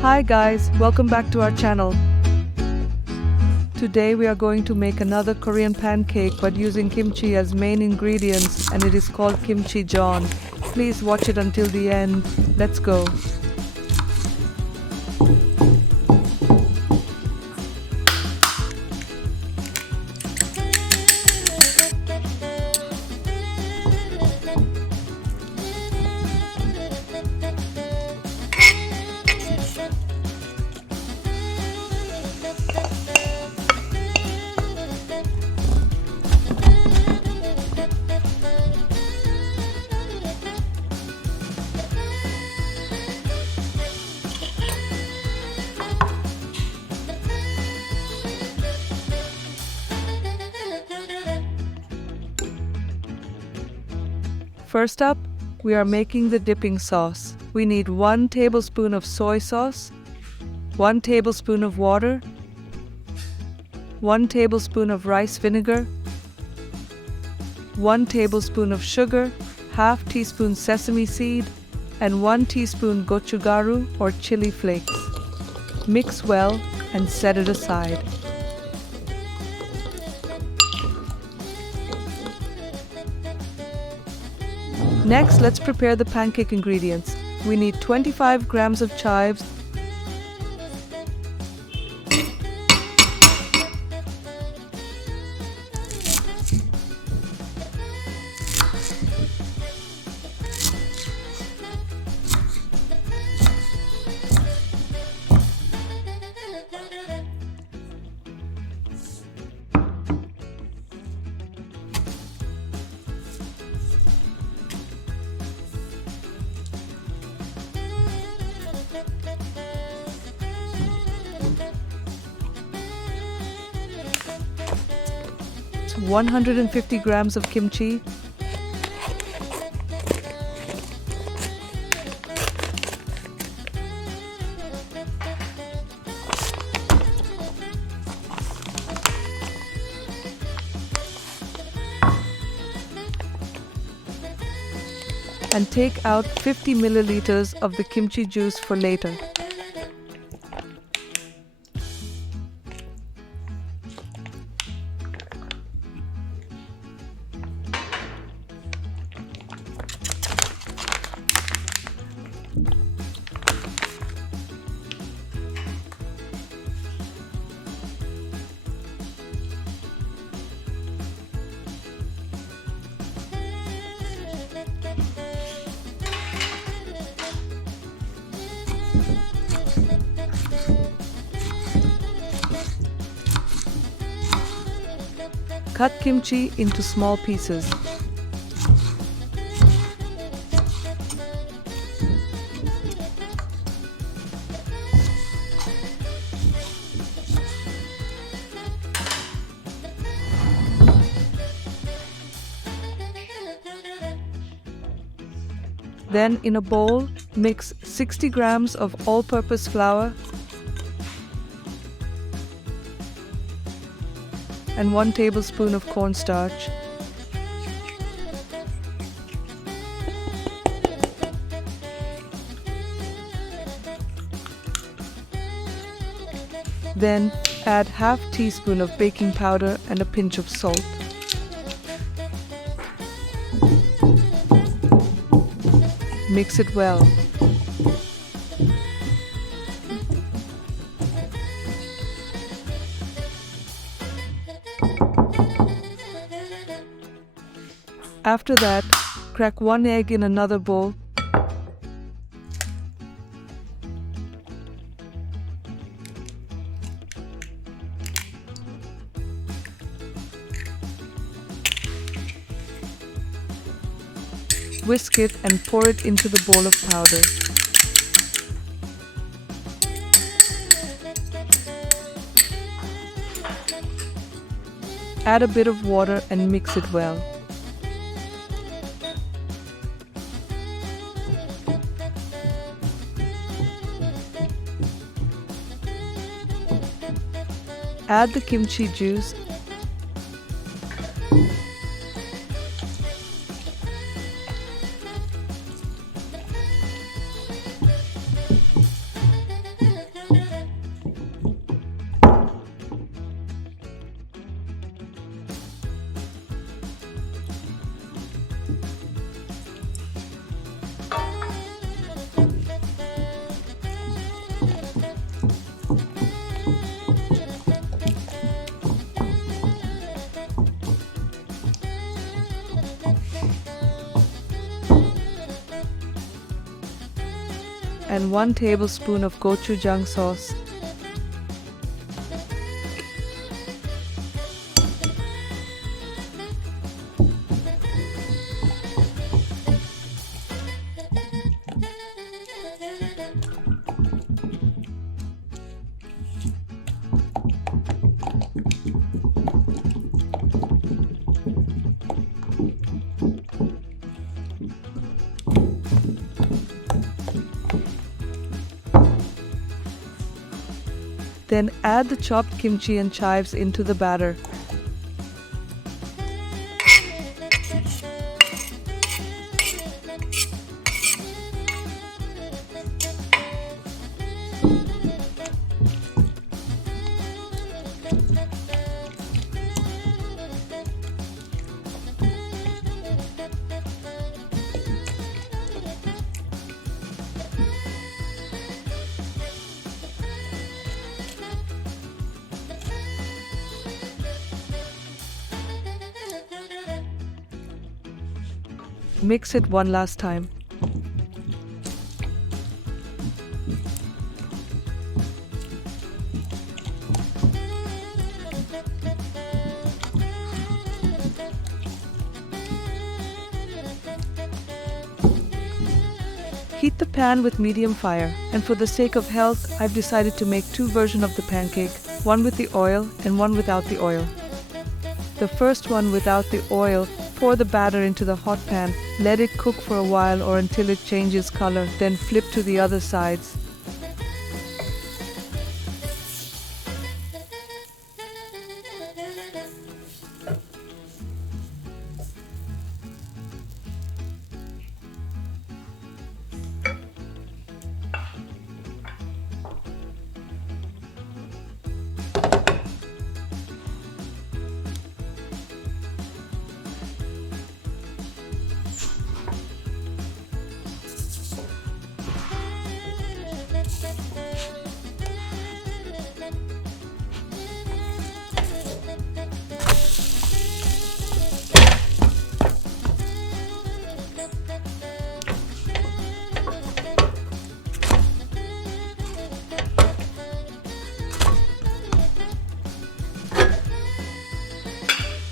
Hi guys, welcome back to our channel. Today we are going to make another Korean pancake but using kimchi as main ingredients, and it is called Kimchi Jeon. Please watch it until the end. Let's go. First up, we are making the dipping sauce. We need 1 tablespoon of soy sauce, 1 tablespoon of water, 1 tablespoon of rice vinegar, 1 tablespoon of sugar, half teaspoon sesame seed, and 1 teaspoon gochugaru or chili flakes. Mix well and set it aside. Next, let's prepare the pancake ingredients. We need 25 grams of chives, to 150 grams of kimchi, and take out 50 milliliters of the kimchi juice for later. Cut kimchi into small pieces. Then, in a bowl, mix 60 grams of all-purpose flour and 1 tablespoon of cornstarch. Then add half teaspoon of baking powder and a pinch of salt. Mix it well. After that, crack 1 egg in another bowl. Whisk it and pour it into the bowl of powder. Add a bit of water and mix it well. Add the kimchi juice and 1 tablespoon of gochujang sauce. Then add the chopped kimchi and chives into the batter. Mix it one last time. Heat the pan with medium fire, and for the sake of health, I've decided to make 2 versions of the pancake, one with the oil and one without the oil. The first one without the oil, pour the batter into the hot pan, let it cook for a while or until it changes color, then flip to the other sides.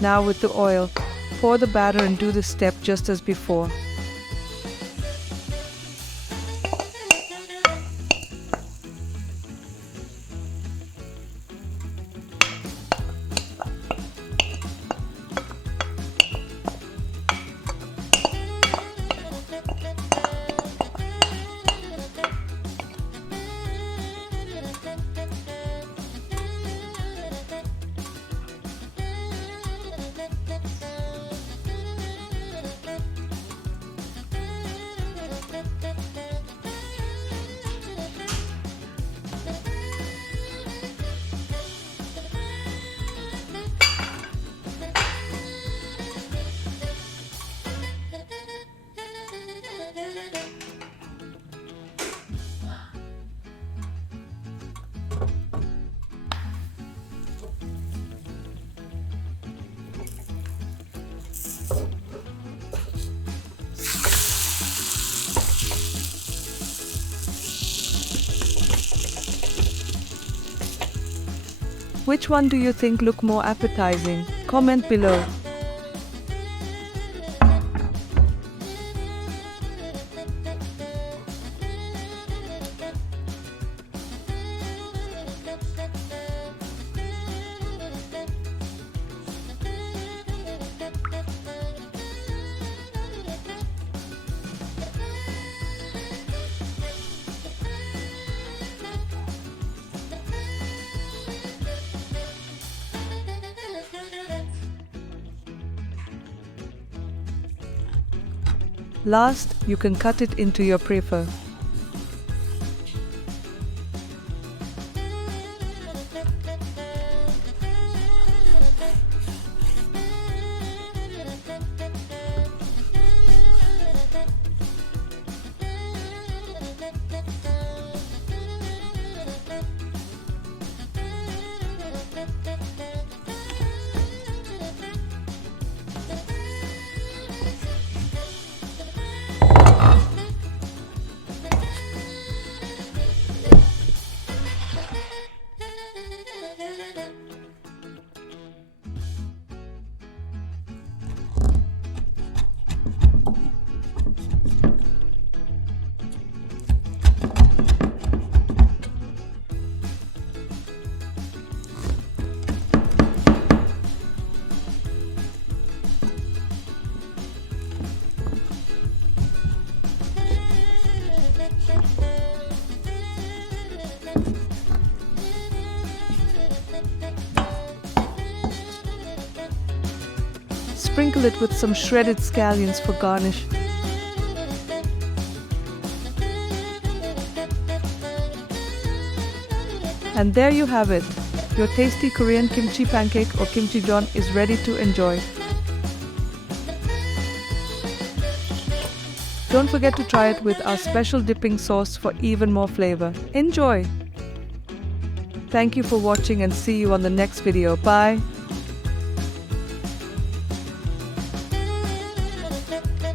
Now with the oil, pour the batter and do the step just as before. Which one do you think look more appetizing? Comment below. Last, you can cut it into your prefer. sprinkle it with some shredded scallions for garnish. And there you have it. Your tasty Korean kimchi pancake or Kimchijeon is ready to enjoy. Don't forget to try it with our special dipping sauce for even more flavor. Enjoy! Thank you for watching and see you on the next video. Bye!